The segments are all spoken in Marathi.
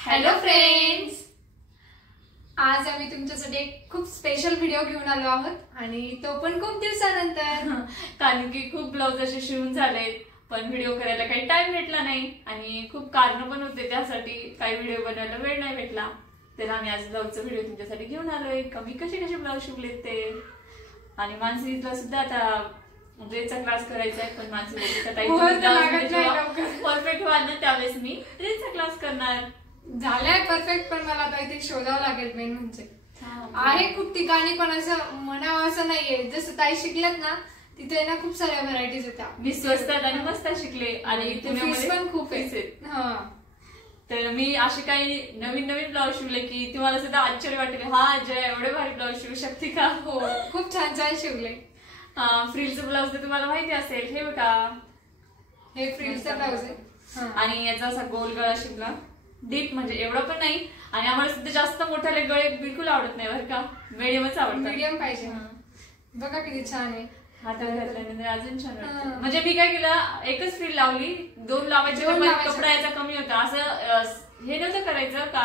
हॅलो फ्रेंड्स, आज आम्ही तुमच्यासाठी एक खूप स्पेशल व्हिडिओ घेऊन आलो आहोत आणि तो पण खूप दिवसानंतर. कारण की खूप ब्लाउज असे शिवून झालेत पण व्हिडिओ करायला काही टाइम भेटला नाही आणि खूप कारण पण होते त्यासाठी काही व्हिडिओ बनवायला वेळ नाही भेटला. तर आम्ही आज ब्लाउजचा व्हिडिओ तुमच्यासाठी घेऊन आलोय. कमी कसे ब्लाउज शिवलेत ते आणि मानसीला सुद्धा आता ड्रेसचा क्लास करायचा आहे पण मानसी परफेक्ट व्हाल ना त्यावेळेस मी ड्रेसचा क्लास करणार. झालाय परफेक्ट पण मला आता इथे शोधावं लागेल. मेन म्हणजे आहे खूप ठिकाणी पण असं म्हणावं असं नाहीये. जसं ताई शिकल्यात ना तिथे ना खूप साऱ्या व्हरायटीज होत्या. मी स्वस्तात आणि मस्त शिकले आणि फीस पण खूप आहे. तर मी असे काही नवीन नवीन ब्लाउज शिवले की तुम्हाला सुद्धा आश्चर्य वाटेल, हा जय एवढे भारी ब्लाउज शिवू शकते का. हो, खूप छान छान शिवले. फ्रिलचं ब्लाउज तर तुम्हाला माहिती असेल. हे बघा, हे फ्रिलचा ब्लाउज आहे आणि याचा असा गोल गळा शिवला. डीप म्हणजे एवढं पण नाही आणि आम्हाला सुद्धा जास्त मोठे गळे बिलकुल आवडत नाही बरं का. मीडियमच आवडतं. मीडियम पाहिजे. बघा किती छान आहे. हातावर घातल्यानंतर अजून छान वाटतं. म्हणजे मी काय केलं, एकच फ्रिल लावली. दोन लावायचे कपडा याचा कमी होता. असं हे नव्हतं करायचं का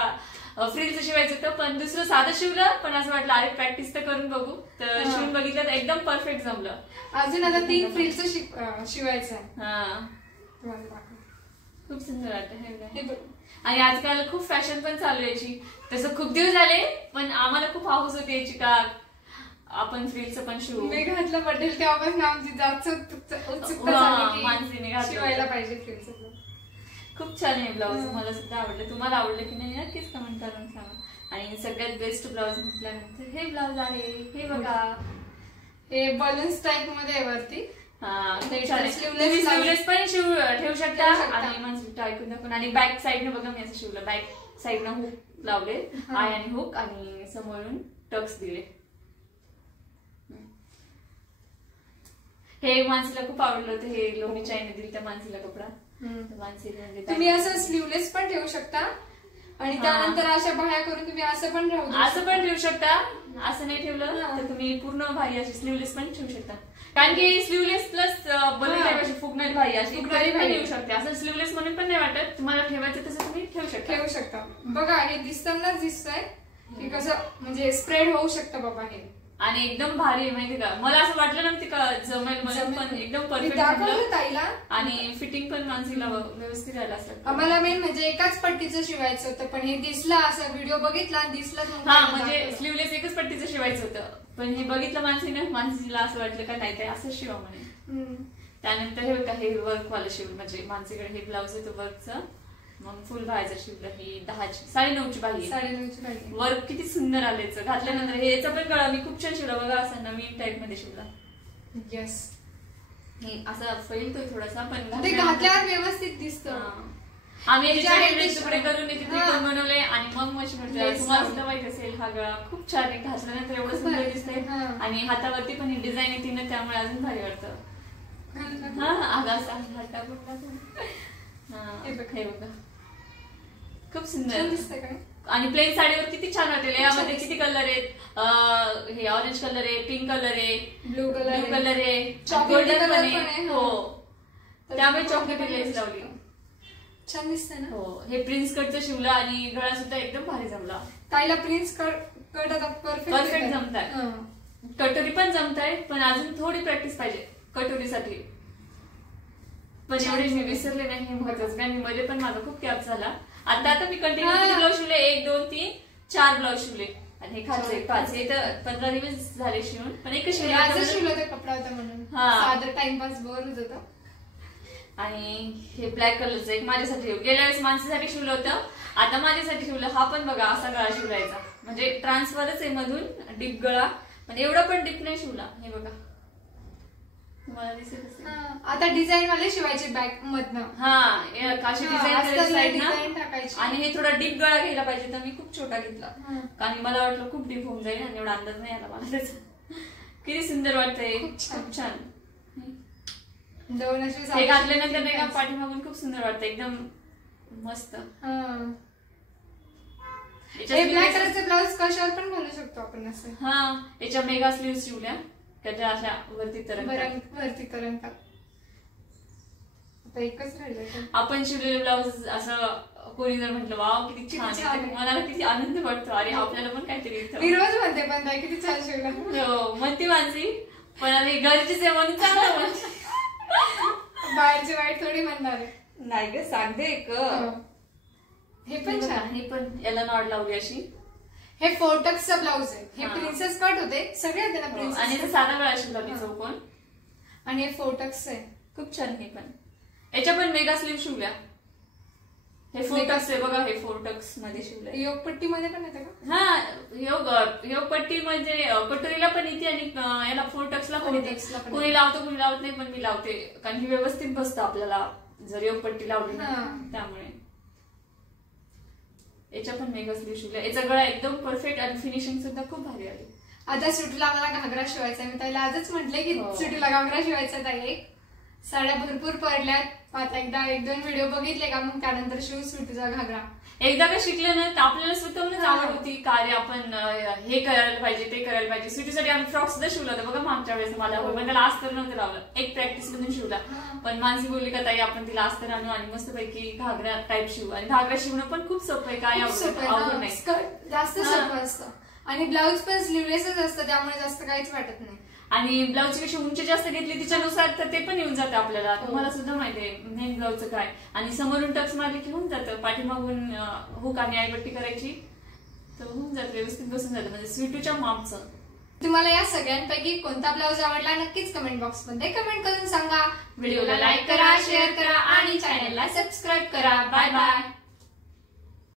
फ्रिलचं शिवायचं होतं पण दुसरं साधं शिवलं. पण असं वाटलं अरे प्रॅक्टिस तर करून बघू. तर शिवून बघितलं तर एकदम परफेक्ट जमलं. अजून आता 3 फ्रिलचं शिवायचं आहे. खूप सुंदर वाटतं. आणि आजकाल खूप फॅशन पण चालू याची. तसं खूप दिवस झाले पण आम्हाला खूप हाऊस होती याची का आपण फ्रिलचं पण शिवू. मी घातलं पटेल तेव्हापासून आमची जास्त उत्सुकता झाली मानसीने शिवायला पाहिजे फ्रिलचं. खूप छान आहे ब्लाउज. मला सुद्धा आवडलं. तुम्हाला आवडलं की नाही नक्कीच कमेंट करून सांगा. आणि सगळ्यात बेस्ट ब्लाउज म्हटल्यानंतर हे ब्लाउज आहे. हे बघा, हे बलून्स टाइप मध्ये आहे वरती. स्लीवलेस पण ठेवू शकता आणि मानसी ऐकून दाखवून. आणि बॅक साईडने बघा मी असं शिवलं. बॅक साईडनं हुक लावले, आय आणि हुक, आणि समोरून टक्स दिले. हे मानसीला खूप आवडलं होतं. हे लोणीच्या आईने दिलं त्या मानसीला कपडा. तुम्ही असं स्लीवलेस पण ठेवू शकता आणि त्यानंतर अशा बाह्या करून तुम्ही असं पण ठेवू शकता. असं नाही ठेवलं तर तुम्ही पूर्ण भारी अशी स्लीवलेस पण ठेवू शकता. कारण की स्लीवलेस प्लस बलून फुगणारी भारी अशी पण येऊ शकते. असं स्लीवलेस म्हणून पण नाही वाटत. तुम्हाला ठेवायचं तसं तुम्ही ठेवू शकता. बघा, हे दिसतानाच दिसतंय की कसं म्हणजे स्प्रेड होऊ शकतं बाबा हे. आणि एकदम भारी माहिती का. मला असं वाटलं नव्हतं का जमेल म्हणून पण एकदम परफेक्ट ताईला. आणि फिटिंग पण मानसीला व्यवस्थित राहिला असं. आम्हाला मेन म्हणजे एकाच पट्टीचं शिवायचं होतं पण हे दिसलं, असं व्हिडिओ बघितला दिसलं. म्हणजे स्लीवलेस एकच पट्टीचं शिवायचं होतं पण हे बघितलं मानसीने. मानसीला असं वाटलं का नाही ते असं शिवा म्हणे. त्यानंतर हे बघा, हे वर्क वाला शिवलं. म्हणजे मानसीकडे हे ब्लाउज आहे तो वर्कचं. मग फुल बाहायचं शिवलं. ही 10ची 9.5ची बाही. 9.5ची बाही. वर्क किती सुंदर आलेच. घातल्यानंतर हे याचा पण गळा मी खूप छान शिवला बघा. असा नवीन टाइप मध्ये शिवला. येस, हे असा फैलतोय थोडासा पण ते घातल्यावर व्यवस्थित दिसतं. आम्ही तुकडे करून बनवले आणि मग मशीन. तुम्हाला सुद्धा माहित असेल हा गळा खूप छान आहे. घातल्यानंतर एवढं सुंदर दिसतंय आणि हातावरती पण ही डिझाईन येते ना त्यामुळे अजून भारी वाटतं. हे बघा खूप सुंदर दिसतंय काय. आणि प्लेन साडीवर किती छान वाटेल. यामध्ये किती कलर आहेत. हे ऑरेंज कलर आहे, पिंक कलर आहे, ब्लू कलर आहे, गोल्डन पण आहे. हो, त्यामुळे चॉकलेट लेस लावली. छान दिसतंय ना. हो, हे प्रिन्स कटचं शिवलं आणि गळा सुद्धा एकदम भारी जमला. ताईला प्रिन्स कट आता परफेक्ट जमताय. कटोरी पण जमताय पण अजून थोडी प्रॅक्टिस पाहिजे कटोरीसाठी. पण एवढे मी विसरले नाही, हे महत्वाचं. कारण मध्ये पण माझा खूप गॅप झाला. आता मी कंटिन्यू ब्लाउज शिवले. 1, 2, 3, 4 ब्लाउज शिवले आणि हे खालचे 5. हे तर 15 दिवस झाले शिवून पण एकच शिवलं कपडा होता म्हणून साधं टाइमपास बोर होत होता. आणि हे ब्लॅक कलरचं एक माझ्यासाठी गेल्या वेळेस माणसासाठी शिवलं होतं. आता माझ्यासाठी शिवलं. हा पण बघा असा गळा शिवलायचा. म्हणजे ट्रान्सफरच आहे मधून डीप गळा पण एवढा पण डीप नाही शिवला. हे बघा तुम्हाला दिसत असेल. आता डिझाईन वाले शिवायचे बॅक मधनं. अशी डिझाईन टाकायची. आणि हे थोडा डीप गळा घ्यायला पाहिजे तर मी खूप छोटा घेतला कारण मला वाटलं खूप डीप होऊन जाईल आणि एवढा अंदाज नाही आला मला त्याचा. किती सुंदर वाटतंय. खूप छान. हे घातल्यानंतर नाही का पाठीमागून खूप सुंदर वाटतं. एकदम मस्त. ब्लॅक कलरचे ब्लाउज कशावर पण घालू शकतो आपण असं. याच्या मेगा स्लीव्ह शिवल्या त्याच्या अशा वरती तरंगात. एकच राहिलं. आपण शिवलेले ब्लाउज असं कोणी जर म्हटलं वाव किती छान आहे, तर मनाला किती आनंद वाटतो. अरे आपल्याला पण काहीतरी येतं. मी रोज म्हणते पण ताई किती छान शिवलं. हो म्हणते मानसी, पण आम्ही घरचीच आहे म्हणून चांगलं म्हणते. बाहेरचे वाईट थोडी म्हणणार आहे. नाही ग सांगते एक. हे पण छान. हे पण याला नॉड लावली अशी. हे फोर्टक्सचा ब्लाऊज आहे. हे प्रिन्सेस कट होते सगळे होते ना प्रिन्सेस. आणि ते साधा गळा शिवला मी चौकोन. आणि हे फोर्टक्स आहे. खूप छान. हे पण याच्या पण मेगा स्लीव शिवल्या. हे फोर्टक्स आहे बघा, हे फोर्टक्स मध्ये शिवलंय. योगपट्टी मध्ये पण येते का? हा योगपट्टी म्हणजे कटोरीला पण येते आणि याला फोर्टक्सला पण येते. कोणी लावतो कोणी लावत नाही, पण मी लावते कारण की व्यवस्थित बसतं आपल्याला जर योगपट्टी लावली ना, त्यामुळे. याच्या पण मेगा स्लीव शिवल्या. याचा गळा एकदम परफेक्ट आणि फिनिशिंग सुद्धा खूप भारी आली. आता सुटीला मला घागरा शिवायचा. मी त्याला आजच म्हटले की सुटीला घागरा शिवायचा ताई. एक साड्या भरपूर पडल्यात. आता एकदा 1-2 व्हिडिओ बघितले का मग त्यानंतर शिव सुटीचा घागरा. एकदा का शिकलं ना तर आपल्याला स्वतःहूनच आवड होती का रे आपण हे करायला पाहिजे ते करायला पाहिजे. सुटीसाठी आम्ही फ्रॉक सुद्धा शिवला होता बघा मागच्या वेळेस. मला पण त्याला अस्तर नव्हतं लावलं, एक प्रॅक्टिस मधून शिवला. पण मानसी बोलली का ताई आपण तिला अस्तर आणू आणि मस्तपैकी घागरा टाईप शिवू. आणि घागरा शिवणं पण खूप सोपं आहे, काय आवडत नाही. जास्त सोपं असतं आणि ब्लाऊज पण स्लीवलेसच असतं, त्यामुळे जास्त काहीच वाटत नाही. आणि ब्लाऊजची कशी उंची जास्त घेतली तिच्यानुसार तर ते पण येऊन जातं आपल्याला. तुम्हाला सुद्धा माहिती आहे नेम ब्लाऊजचं काय. आणि समोरून टक्स मारली की होऊन जातं. पाठीमागून हुक आणि आईपट्टी करायची तर होऊन जातं, व्यवस्थित बसून जातं. म्हणजे स्वीटूच्या मापचं. तुम्हाला या सगळ्यांपैकी कोणता ब्लाऊज आवडला नक्कीच कमेंट बॉक्स मध्ये कमेंट करून सांगा. व्हिडिओला लाईक करा, शेअर करा आणि चॅनलला सबस्क्राईब करा. Bye bye.